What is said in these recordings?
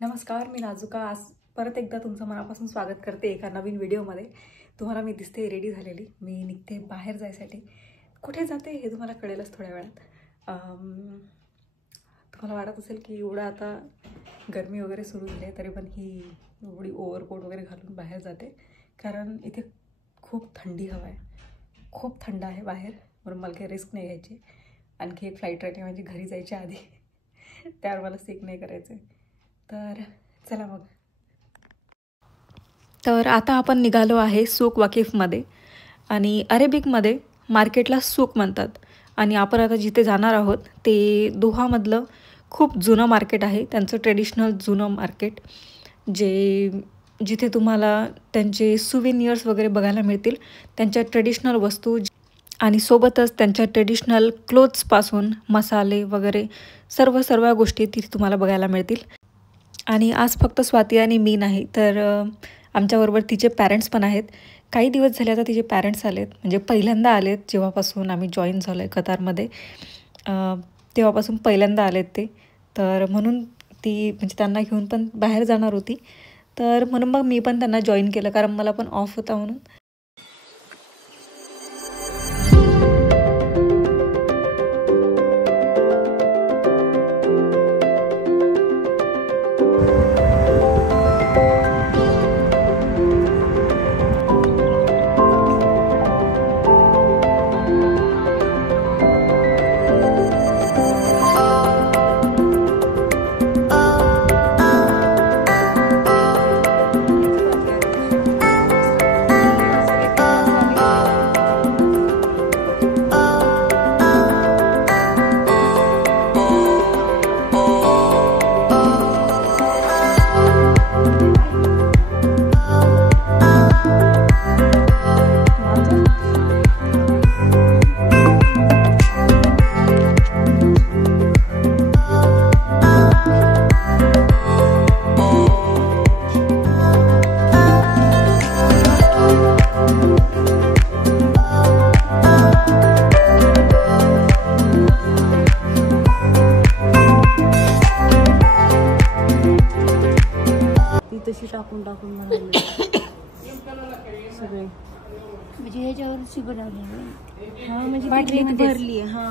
नमस्कार, मी नाजुका. आज परत एकदा तुमचं मनापासून स्वागत करते एका नवीन व्हिडिओमध्ये. तुम्हाला मी दिसते रेडी झालेली. मी निघते बाहेर जायसाठी. कुठे जाते हे तुम्हाला कळेलच थोड्या वेळात. तुम्हाला वाटत असेल की एवढं आता गरमी वगैरे सुरू झाली आहे तरी पण ही एवढी ओव्हरकोट वगैरे घालून बाहेर जाते, कारण इथे खूप थंडी हवा आहे. खूप थंड आहे बाहेर, म्हणून मला काही रिस्क नाही घ्यायची. आणखी एक फ्लाईट राहते माझी घरी जायच्या आधी, त्यावर मला सिक नाही करायचं आहे. तर चला मग. तर आता आपण निघालो आहे सूक वाकिफमध्ये, आणि अरेबिकमध्ये मार्केटला सूक म्हणतात. आणि आपण आता जिथे जाणार आहोत ते दोहामधलं खूप जुनं मार्केट आहे, त्यांचं ट्रेडिशनल जुनं मार्केट, जिथे तुम्हाला त्यांचे सुवेनियर्स वगैरे बघायला मिळतील, त्यांच्या ट्रेडिशनल वस्तू, आणि सोबतच त्यांच्या ट्रेडिशनल क्लोथ्सपासून मसाले वगैरे सर्व गोष्टी तिथे तुम्हाला बघायला मिळतील. आणि आज फक्त स्वाती आणि मी नाही, तर आमच्याबरोबर तिचे पॅरेंट्स पण आहेत. काही दिवस झाले आता तिचे पॅरेंट्स आलेत, म्हणजे पहिल्यांदा आलेत जेव्हापासून आम्ही जॉईन झालो आहे कतारमध्ये, तेव्हापासून पहिल्यांदा आलेत ते. तर म्हणून ती म्हणजे त्यांना घेऊन पण बाहेर जाणार होती, तर म्हणून मग मी पण त्यांना जॉईन केलं, कारण मला पण ऑफ होता म्हणून. तशी टाकून म्हणाले सगळे, म्हणजे ह्याच्यावरची बनवली. हा, म्हणजे बाटली भरली. हा,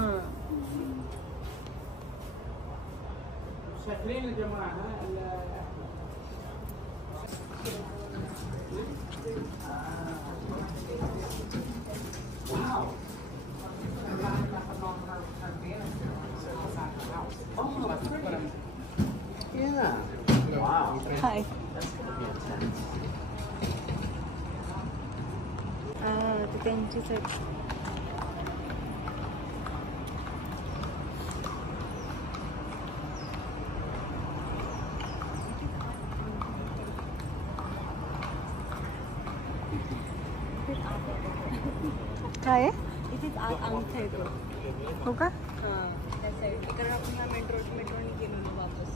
हाय. ते त्यांचीच आहे. काय आहे इथेच आमचं आहे तो. हो का? हां, त्या साईड, कारण आपण मेट्रोने गेलो वापस.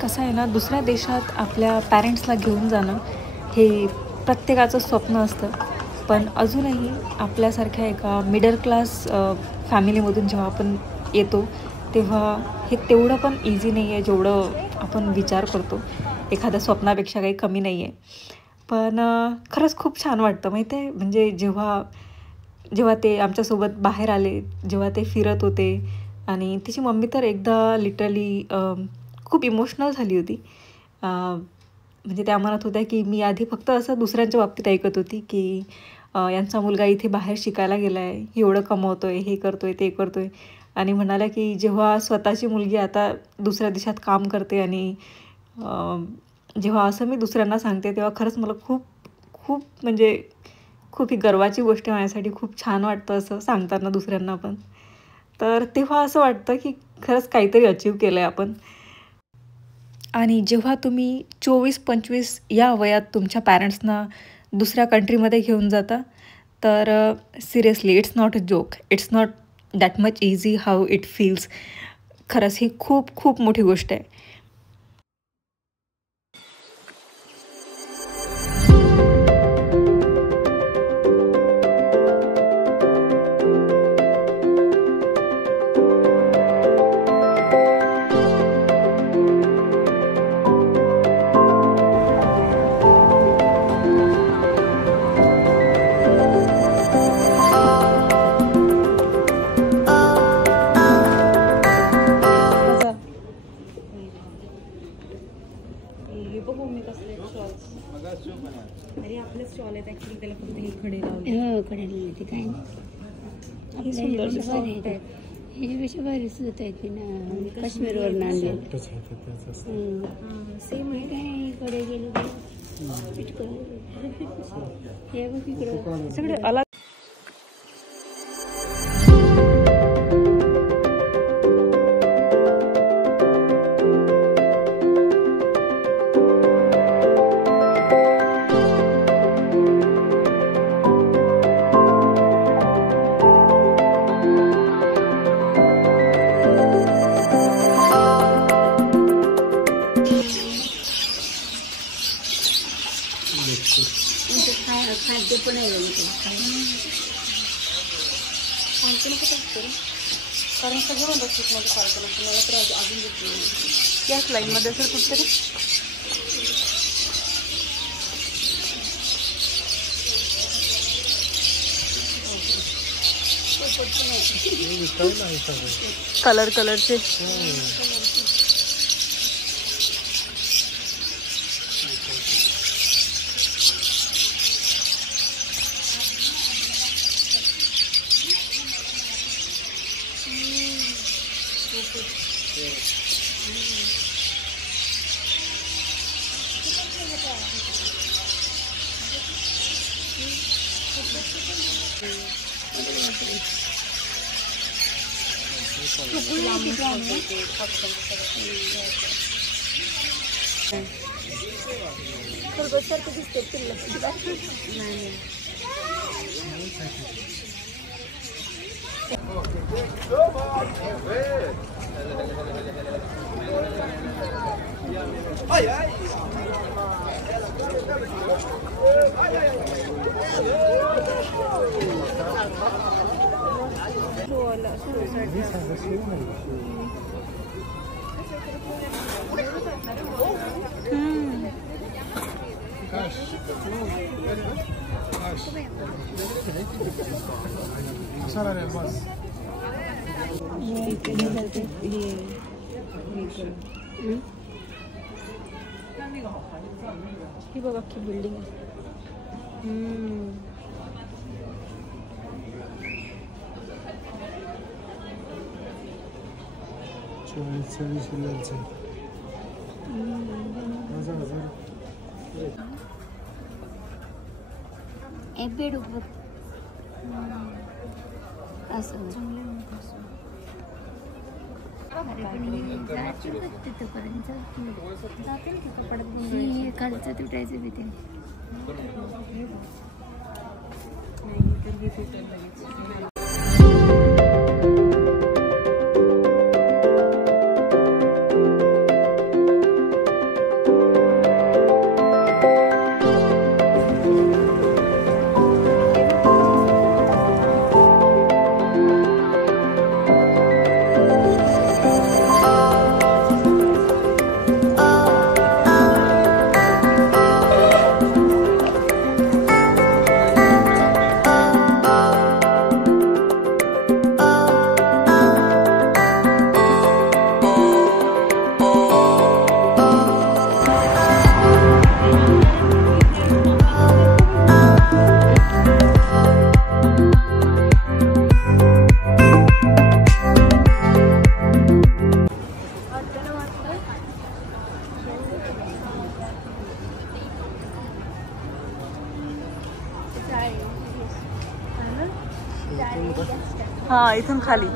कसं आहे ना, दुसऱ्या देशात आपल्या पॅरेंट्सला घेऊन जाणं हे प्रत्येकाचं स्वप्न असतं. पण अजूनही आपल्यासारख्या एका मिडल क्लास फॅमिलीमधून जेव्हा आपण येतो तेव्हा हे तेवढं पण इझी नाही आहे जेवढं आपण विचार करतो. एखाद्या स्वप्नापेक्षा काही कमी नाही आहे. पण खरंच खूप छान वाटतं माहिती आहे. म्हणजे जेव्हा ते आमच्यासोबत बाहेर आले, जेव्हा ते फिरत होते, आणि तिची मम्मी तर एकदा लिटरली खूप इमोशनल झाली होती. म्हणजे त्या म्हणत होत्या की मी आधी फक्त असं दुसऱ्यांच्या बाबतीत ऐकत होती की यांचा मुलगा इथे बाहेर शिकायला गेला आहे, एवढं कमवतो आहे, हे करतो आहे, ते करतो आहे. आणि म्हणाल्या की जेव्हा स्वतःची मुलगी आता दुसऱ्या देशात काम करते, आणि जेव्हा असं मी दुसऱ्यांना सांगते तेव्हा खरंच मला खूप खूप म्हणजे खूप ही गर्वाची गोष्ट आहे माझ्यासाठी. खूप छान वाटतं असं सांगताना दुसऱ्यांना पण. तर तेव्हा असं वाटतं की खरंच काहीतरी अचीव केलं आहे आपण. आणि जेव्हा तुम्ही 24-25 या वयात तुमच्या पॅरेंट्सना दुसऱ्या कंट्रीमध्ये घेऊन जाता, तर seriously it's not a joke. It's not that much easy how it feels. खरंच ही खूप खूप मोठी गोष्ट आहे. हे बघू मी कसले शॉल्स. अरे आपले स्टॉल आहेत ऍक्च्युली, त्याला फक्त हे खडे लावले. हो कडेला ते काय हे सुंदर दिसतं. ह्याच्यापेक्षा भारी सुद्धा आहे की ना, काश्मीरवरून आणले. सेम आहे. काय कडे गेलो हे बघ इकडं सगळे अलग. खाद्य पण आहे कारण सगळं बसत मध्ये चालतं नसतं. मला तर अजून घेतली याच लाईनमध्ये असेल कुठतरी. कलरचे खरगोशसारखं दिसते पिल्लं. नाही ही बघा की बिल्डिंग आहे. बेड उभं असं तिथपर्यंत खालचं तुटायचं तिथे. हा इथून खाली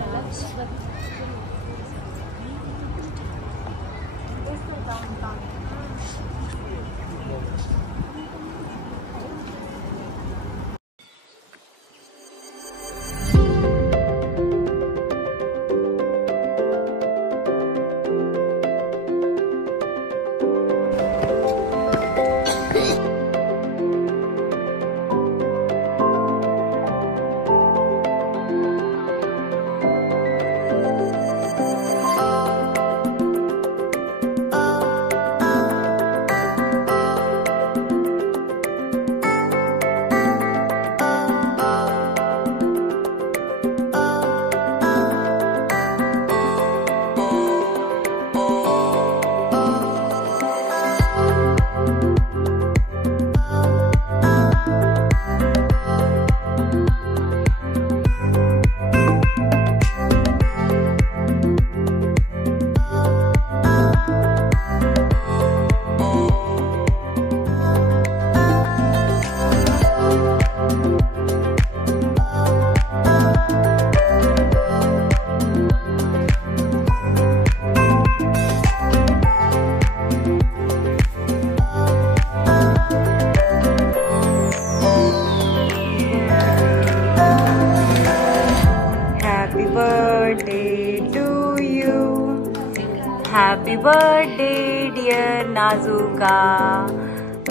happy birthday dear Najuka,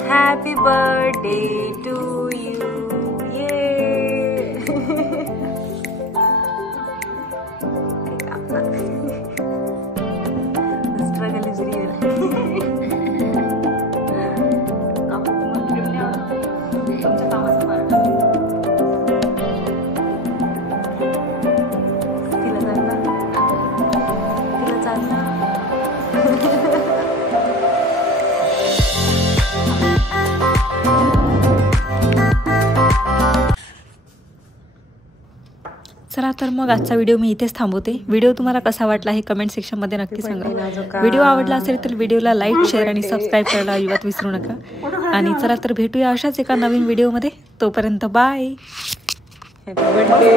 happy birthday to you. Struggle is real. तुमच्या कामाचा पार्ट. तिला चालला, तिला चालला. चला तर मग आजचा व्हिडिओ मी इथेच थांबवते. व्हिडिओ तुम्हाला कसा वाटला हे कमेंट सेक्शनमध्ये नक्की सांगा. व्हिडिओ आवडला असेल तर व्हिडिओला लाईक, शेअर आणि सबस्क्राईब करायला अजिबात विसरू नका. आणि चला तर भेटूया अशाच एका नवीन व्हिडिओमध्ये. तोपर्यंत बाय. Happy birthday.